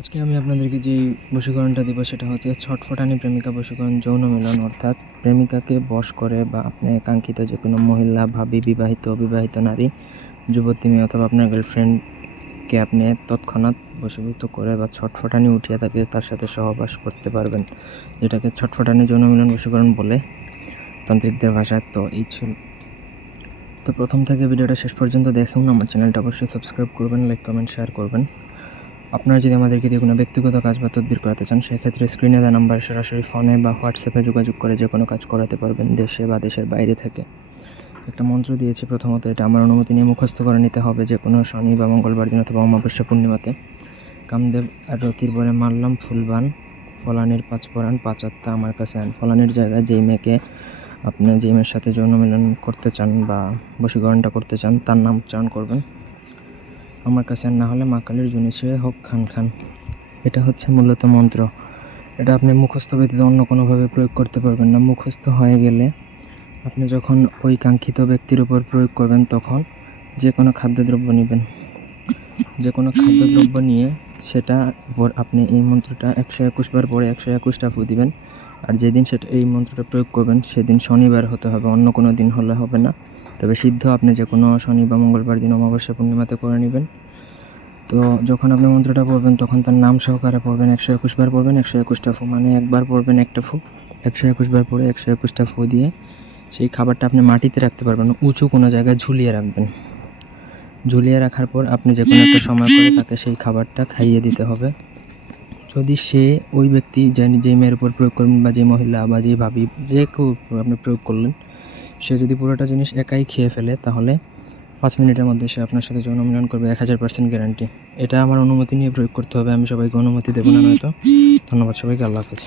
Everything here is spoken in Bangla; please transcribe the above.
আজকে আমি আপনাদেরকে যে বশীকরণটা দিব সেটা হচ্ছে ছটফটানি প্রেমিকা বশীকরণ যৌন মিলন অর্থাৎ প্রেমিকাকে বশ করে বা আপনি কাঙ্ক্ষিত যে কোনো মহিলা, ভাবি, বিবাহিত, অবিবাহিত নারী, যুবতী মেয়ে অথবা আপনার গার্লফ্রেন্ডকে আপনি তৎক্ষণাৎ বশীভূত করে বা ছটফটানি উঠিয়ে তাকে তার সাথে সহবাস করতে পারবেন, যেটাকে ছটফটানি যৌন মিলন বশীকরণ বলে তান্ত্রিকদের ভাষায় তো এই ছিল। তো প্রথম থেকে ভিডিওটা শেষ পর্যন্ত দেখুন আমার চ্যানেলটা অবশ্যই সাবস্ক্রাইব করবেন, লাইক, কমেন্ট শেয়ার করবেন। আপনারা যদি আমাদেরকে দিয়ে কোনো ব্যক্তিগত কাজ বা তদবির করাতে চান, সেক্ষেত্রে স্ক্রিনে দেওয়া নাম্বারে সরাসরি ফোনে বা হোয়াটসঅ্যাপে যোগাযোগ করে যে কোনো কাজ করাতে পারবেন দেশে বা দেশের বাইরে থেকে। একটা মন্ত্র দিয়েছি প্রথমত, এটা আমার অনুমতি নিয়ে মুখস্থ করে নিতে হবে যে কোনো শনি বা মঙ্গলবার দিন অথবা অমাবস্যা পূর্ণিমাতে। কামদেব আর রতির বরে মারলাম ফুলবান, ফলানির পাঁচ পরাণ, পাঁচ আত্মা আমার কাছে আন। ফলানির জায়গায় যেই মেয়েকে আপনি, যেই মেয়ের সাথে যৌন মিলন করতে চান বা বশীকরণটা করতে চান, তার নাম উচ্চারণ করবেন। আমার কাছে আর না হলে মা কালীর জুনি ছিঁড়ে হোক, খান খান। এটা হচ্ছে মূলত মন্ত্র। এটা আপনি মুখস্থ ব্যতীত অন্য কোনোভাবে প্রয়োগ করতে পারবেন না। মুখস্থ হয়ে গেলে আপনি যখন ওই কাঙ্ক্ষিত ব্যক্তির উপর প্রয়োগ করবেন, তখন যে কোনো খাদ্যদ্রব্য নেবেন। যে কোনো খাদ্যদ্রব্য নিয়ে সেটা আপনি এই মন্ত্রটা একশো একুশ বার পরে একশো একুশটা ফু দিবেন। আর যেদিন সেটা এই মন্ত্রটা প্রয়োগ করবেন, সেদিন শনিবার হতে হবে। অন্য কোনো দিন হলে হবে না। তবে সিদ্ধ আপনি যে কোনো শনি বা মঙ্গলবার দিন অমাবস্যা পূর্ণিমাতে করে নেবেন। তো যখন আপনি মন্ত্রটা পড়বেন, তখন তার নাম সহকারে পড়বেন, একশো একুশ বার পড়বেন, একশো একুশটা ফু মানে একবার পড়বেন একটা ফু, একশো একুশ বার পরে একশো একুশটা ফু দিয়ে সেই খাবারটা আপনি মাটিতে রাখতে পারবেন, উঁচু কোনো জায়গায় ঝুলিয়ে রাখবেন। ঝুলিয়ে রাখার পর আপনি যে কোনো একটা সময় করে তাকে সেই খাবারটা খাইয়ে দিতে হবে। যদি সে ওই ব্যক্তি যে মেয়ের উপর প্রয়োগ করবেন বা যে মহিলা বা যে ভাবি, যে কেউ আপনি প্রয়োগ করলেন সে যদি পুরোটা জিনিস একাই খেয়ে ফেলে, তাহলে পাঁচ মিনিটের মধ্যে সে আপনার সাথে যৌন মিলন করবে, এক হাজার পার্সেন্ট গ্যারান্টি এটা আমার অনুমতি নিয়ে প্রয়োগ করতে হবে, আমি সবাইকে অনুমতি দেবো না, নয়তো ধন্যবাদ সবাইকে, আল্লাহ হাফেজ।